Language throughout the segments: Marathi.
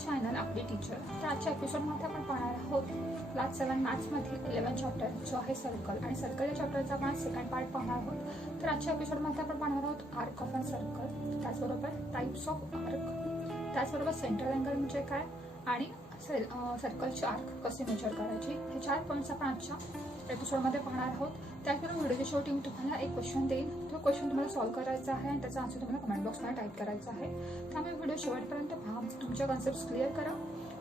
चॅनल आपली टीचर. तर आजच्या एपिसोडमध्ये आपण पाहणार आहोत क्लास 7 मॅथ्समधील 11 चॅप्टर जो आहे सर्कल, आणि सर्कल या चॅप्टरचा आपण सेकंड पार्ट पाहणार आहोत. तर आजच्या एपिसोडमध्ये आपण पाहणार आहोत आर्क ऑफ अ सर्कल, त्याचबरोबर टाइप्स ऑफ आर्क, त्याचबरोबर सेंट्रल अँगल म्हणजे काय आणि सर्कलचे आर्क कसे मेजर करायचे, हे 4 पॉईंट्स आपण आजच्या एपिसोडमध्ये पाहणार आहोत. त्याचबरोबर व्हिडिओच्या शेवटी मी तुम्हाला एक क्वेश्चन देईन. तो क्वेश्चन तुम्हाला सॉल्व्ह करायचा आहे आणि त्याचा आन्सर तुम्हाला कमेंट बॉक्समध्ये टाईप करायचा आहे. त्यामुळे व्हिडिओ शेवटपर्यंत पहा, तुमच्या कन्सेप्ट क्लिअर करा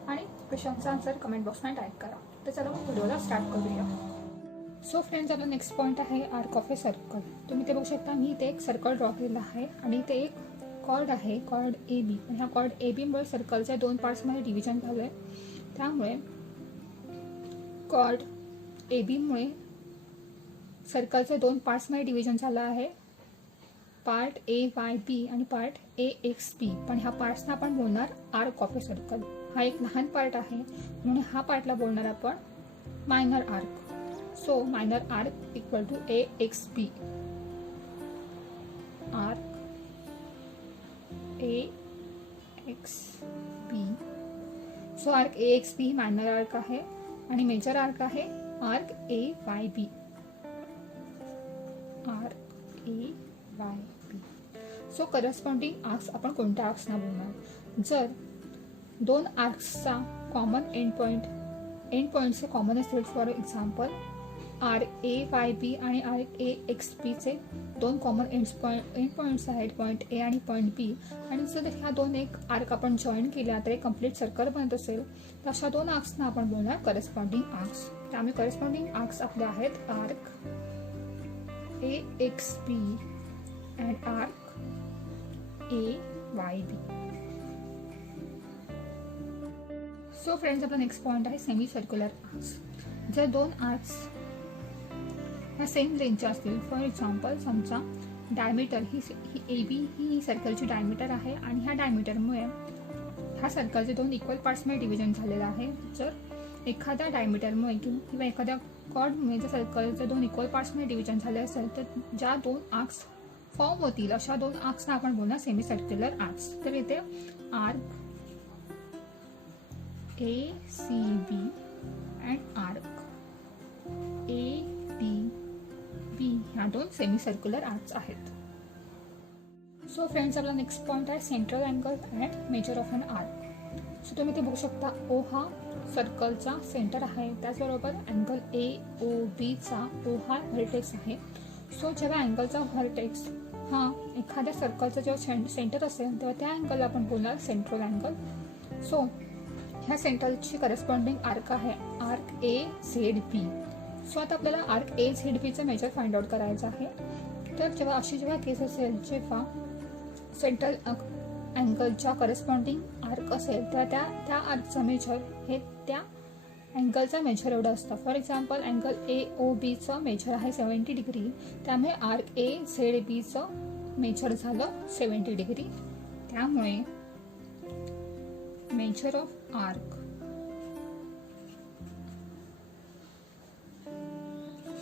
आणि क्वेश्चनचा आन्सर कमेंट बॉक्समध्ये टाईप करा. तर चला मग व्हिडिओला स्टार्ट करूया. सो फ्रेंड्स, आपला नेक्स्ट पॉईंट आहे आर्क ऑफ ए सर्कल. तुम्ही ते बघू शकता, मी इथे एक सर्कल ड्रॉ केलेला आहे आणि इथे एक कॉर्ड आहे, कॉर्ड ए बी. ह्या कॉर्ड ए बीमुळे सर्कलच्या 2 पार्ट्समध्ये डिव्हिजन झालं आहे. त्यामुळे कॉर्ड ए बीमुळे सर्कलचे 2 पार्ट्समध्ये डिव्हिजन झालं आहे, पार्ट ए वाय बी आणि पार्ट ए एक्स बी. पण ह्या पार्ट्सना आपण बोलणार आर्क ऑफ ए सर्कल. हा एक लहान पार्ट आहे म्हणून ह्या पार्टला बोलणार आपण minor arc. So minor arc equal to A X B. Arc A X B. So arc A X B ही मायनर आर्क आहे आणि मेजर आर्क आहे arc A Y B. Arc A Y B. So corresponding arcs आपण कोणत्या आर्क्सना बोलणार? जर 2 आर्क्सचा कॉमन एंड पॉईंटचे कॉमन असेल, for example arc A Y B आणि आर्क ए एक्स बीचे 2 कॉमन एंड पॉईंट्स आहेत, पॉईंट ए आणि पॉईंट बी, आणि जर ह्या 2 एक आर्क आपण जॉईन केल्या तर एक कम्प्लीट सर्कल बनत असेल, तर अशा 2 आर्क्सना आपण बोलणार करस्पॉन्डिंग आर्क्स. त्यामुळे करस्पॉन्डिंग आर्क्स आपले आहेत arc A X B and arc A Y B. So friends, आपला नेक्स्ट पॉईंट आहे सेमी सर्क्युलर आर्क्स. जर 2 आर्क्स ह्या सेम रेंजचे असतील, फॉर एक्झाम्पल समजा डायमीटर ही ए बी ही सर्कलची डायमीटर आहे आणि ह्या डायमीटरमुळे ह्या सर्कलचे 2 इक्वल पार्ट्समध्ये डिव्हिजन झालेलं आहे. जर एखाद्या डायमीटरमुळे किंवा एखाद्या कॉर्डमुळे जर सर्कलचे 2 इक्वल पार्ट्समध्ये डिव्हिजन झाले असेल, तर ज्या 2 आर्क्स फॉर्म होतील अशा 2 आर्क्सना आपण बोलणार सेमी सर्क्युलर आर्क्स. तर इथे arc A C B and arc A D B ह्या 2 सेमी सर्क्युलर आर्क्स आहेत. सो फ्रेंड्स, आपला नेक्स्ट पॉईंट आहे central angle and measure of an arc. So तुम्ही ते बघू शकता, ओ हा सर्कलचा सेंटर आहे, त्याचबरोबर अँगल ए ओ बीचा ओ हा व्हर्टेक्स आहे. सो जेव्हा अँगलचा व्हर्टेक्स हा एखाद्या सर्कलचा जेव्हा सेंटर असेल तेव्हा त्या अँगलला आपण बोलणार सेंट्रल अँगल. सो ह्या सेंटरची करस्पॉन्डिंग आर्क आहे arc A Z B. So आता आपल्याला आर्क ए झेड बीचं मेजर फाइंड आउट करायचं आहे. तर जेव्हा केस असेल, जेव्हा सेंट्रल अँगलच्या करस्पॉन्डिंग आर्क असेल तर त्या आर्कचं मेजर हे त्या अँगलचा मेजर एवढं असतं. For example angle A O बीचं मेजर आहे 70 डिग्री, त्यामुळे आर्क ए झेड बीचं मेजर झालं 70 डिग्री. त्यामुळे measure of arc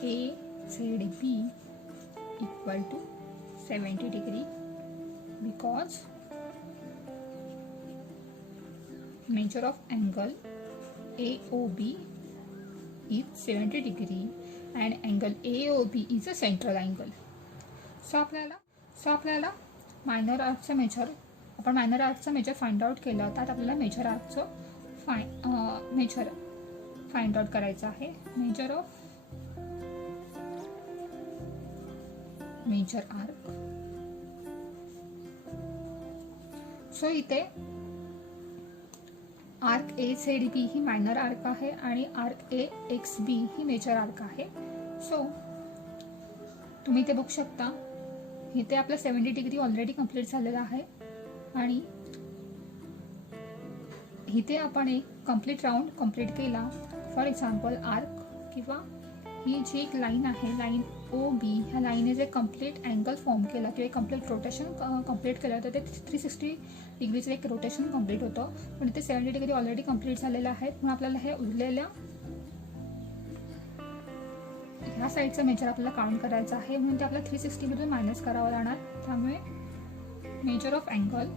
A Z B equal to 70 degree, because measure of angle AOB is 70 degree and angle AOB is a central angle. So आपल्याला मायनर आर्कचं मेजर फाइंड आउट केलं, त्यात आपल्याला मेजर आर्कचं मेजर फाइंड आउट करायचं आहे. Major of major arc. So इथे आर्क ए झेड बी ही मायनर आर्क आहे आणि आर्क ए एक्स बी ही मेजर आर्क आहे. सो तुम्ही ते बघू शकता, इथे आपलं 70 डिग्री ऑलरेडी कंप्लीट झालेलं आहे आणि इथे आपण एक कंप्लीट राऊंड कंप्लीट केला. फॉर एक्झाम्पल आर्क किंवा ही जी एक लाईन आहे, लाईन ओ बी, ह्या लाईनने जे कंप्लीट अँगल फॉर्म केला किंवा कंप्लीट रोटेशन कंप्लीट केलं तर ते 360 डिग्रीचं एक रोटेशन कंप्लीट होतं. पण इथे 70 डिग्री ऑलरेडी कंप्लीट झालेलं आहे, म्हणून आपल्याला हे उरलेल्या ह्या साईडचं मेजर आपल्याला काउंट करायचं आहे, म्हणून ते आपल्याला 360 मधून मायनस करावं लागणार. त्यामुळे measure of angle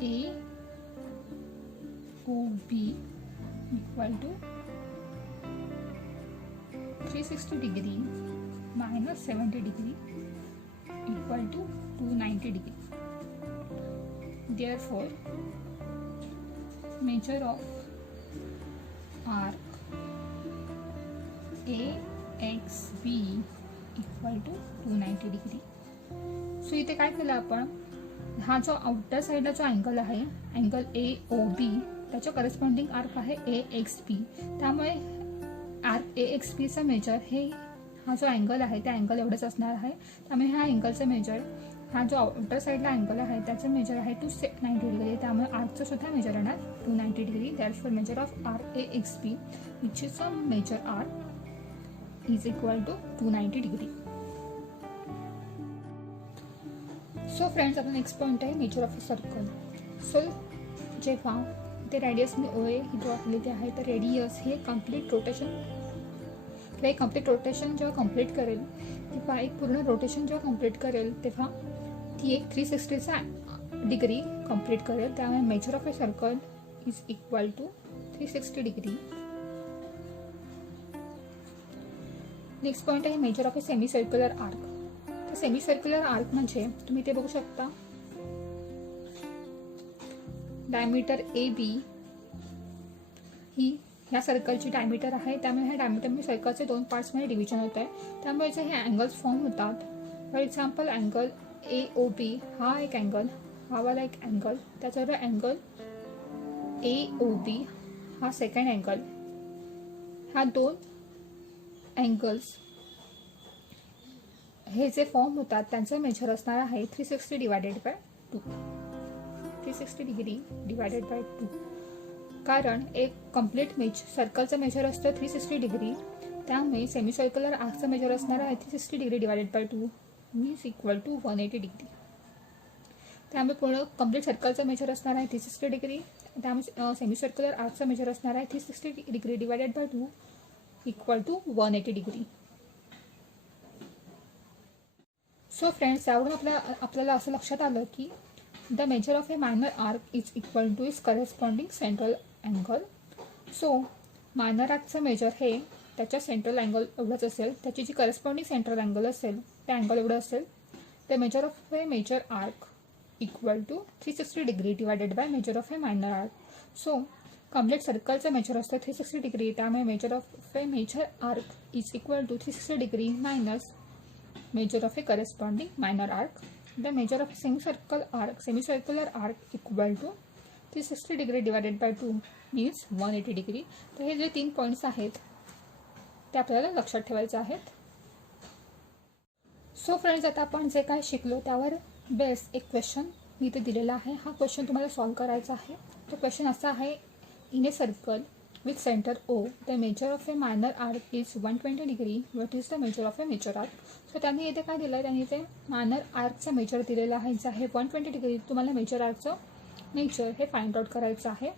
AOB equal to 360 degree minus 70 degree equal to 290 degree. Therefore, measure of arc AXB equal to 290 degree. So इथे काय केलं आपण, हा जो आउटर साईडला जो अँगल आहे अँगल AOB त्याच्या करस्पॉन्डिंग आर्क आहे AXB. त्यामुळे आर्क AXB चा मेजर हे हा जो अँगल आहे त्या अँगल एवढंच असणार आहे. त्यामुळे ह्या अँगलचं मेजर, हा जो आउटर साईडला अँगल आहे त्याचं मेजर आहे 290 डिग्री. त्यामुळे आर्कचं सुद्धा मेजर येणार 290 degree. Therefore major of arc AXB which is a major arc is equal to 290 degree. So friends, आपला नेक्स्ट पॉईंट आहे major of a circle. So जेव्हा ते रेडियसने OA ही ड्रॉ केलेली आहे तर रेडियस हे कंप्लीट रोटेशन जेव्हा कंप्लीट करेल तेव्हा एक पूर्ण रोटेशन जेव्हा कंप्लीट करेल तेव्हा ती एक 360 डिग्री कंप्लीट करेल. त्यामुळे measure of a circle is equal to 360 degree. Next point आहे major of a semi circular arc. तर सेमी सर्क्युलर आर्क म्हणजे तुम्ही ते बघू शकता, डायमीटर AB ही ह्या सर्कलची डायमीटर आहे. त्यामुळे ह्या डायमीटर सर्कलचे 2 पार्ट्समध्ये डिव्हिजन होत आहे. त्यामुळे जे हे अँगल्स फॉर्म होतात, फॉर एक्झाम्पल अँगल AOB हा एक अँगल, हा वाला एक अँगल, त्याच्यावर अँगल AOB हा सेकंड अँगल. ह्या 2 अँगल्स हे जे फॉर्म होतात त्यांचं मेजर असणार आहे 360 divided by 2. 360 degree divided by 2. कारण एक कम्प्लीट सर्कलचं मेजर असतं 360 डिग्री. त्यामुळे सेमी सर्क्युलर आर्कचं मेजर असणार आहे 360 degree divided by 2 means equal to 180 degree. त्यामुळे पूर्ण कम्प्लीट सर्कलचं मेजर असणार आहे 360 डिग्री. त्यामुळे सेमी सर्क्युलर आर्कचं मेजर असणार आहे 360 degree divided by 2 equal to 180 degree. So friends, त्यावरून आपल्याला असं लक्षात आलं की the measure of a minor arc is equal to is corresponding central angle. So minor आर्कचं मेजर हे त्याच्या सेंट्रल अँगल एवढंच असेल, त्याची जी करस्पॉन्डिंग सेंट्रल अँगल असेल ते अँगल एवढं असेल. The measure of a major arc equal to 360 degree divided by measure of a minor arc. So complete सर्कलचं मेजर असतं 360 डिग्री. त्यामुळे measure of a major arc is equal to 360 degree minus measure of a corresponding minor arc. The measure of semi circular arc equal to 360 degree divided by 2 means 180 degree. तर हे जे 3 पॉईंट्स आहेत ते आपल्याला लक्षात ठेवायचे आहेत. सो फ्रेंड्स, आता आपण जे काय शिकलो त्यावर बेस एक क्वेश्चन मी इथे दिलेला आहे. हा क्वेश्चन तुम्हाला सॉल्व करायचा आहे. तो क्वेश्चन असा आहे, in a circle with center O, the measure of a minor arc is 120 degree. What is the measure of a major arc? So त्यांनी इथे काय दिलं आहे, त्यांनी इथे मायनर आर्कचा मेजर दिलेला आहे जे आहे 120 डिग्री. तुम्हाला मेजर आर्कचं मेजर हे फाइंड आउट करायचं आहे.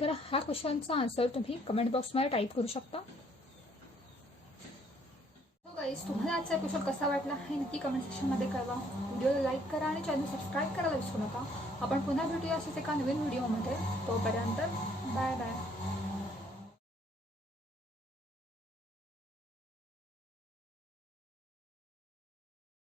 तर हा क्वेश्चनचा आन्सर तुम्ही कमेंट बॉक्समध्ये टाईप करू शकता. सो गाईज, तुम्हाला आजचा एपिसोड कसा वाटला हे नक्की कमेंट सेक्शनमध्ये कळवा. व्हिडिओला लाईक करा आणि चॅनल सबस्क्राईब करायला विसरू नका. आपण पुन्हा भेटूया असेच एका नवीन व्हिडिओमध्ये. तोपर्यंत बाय बाय.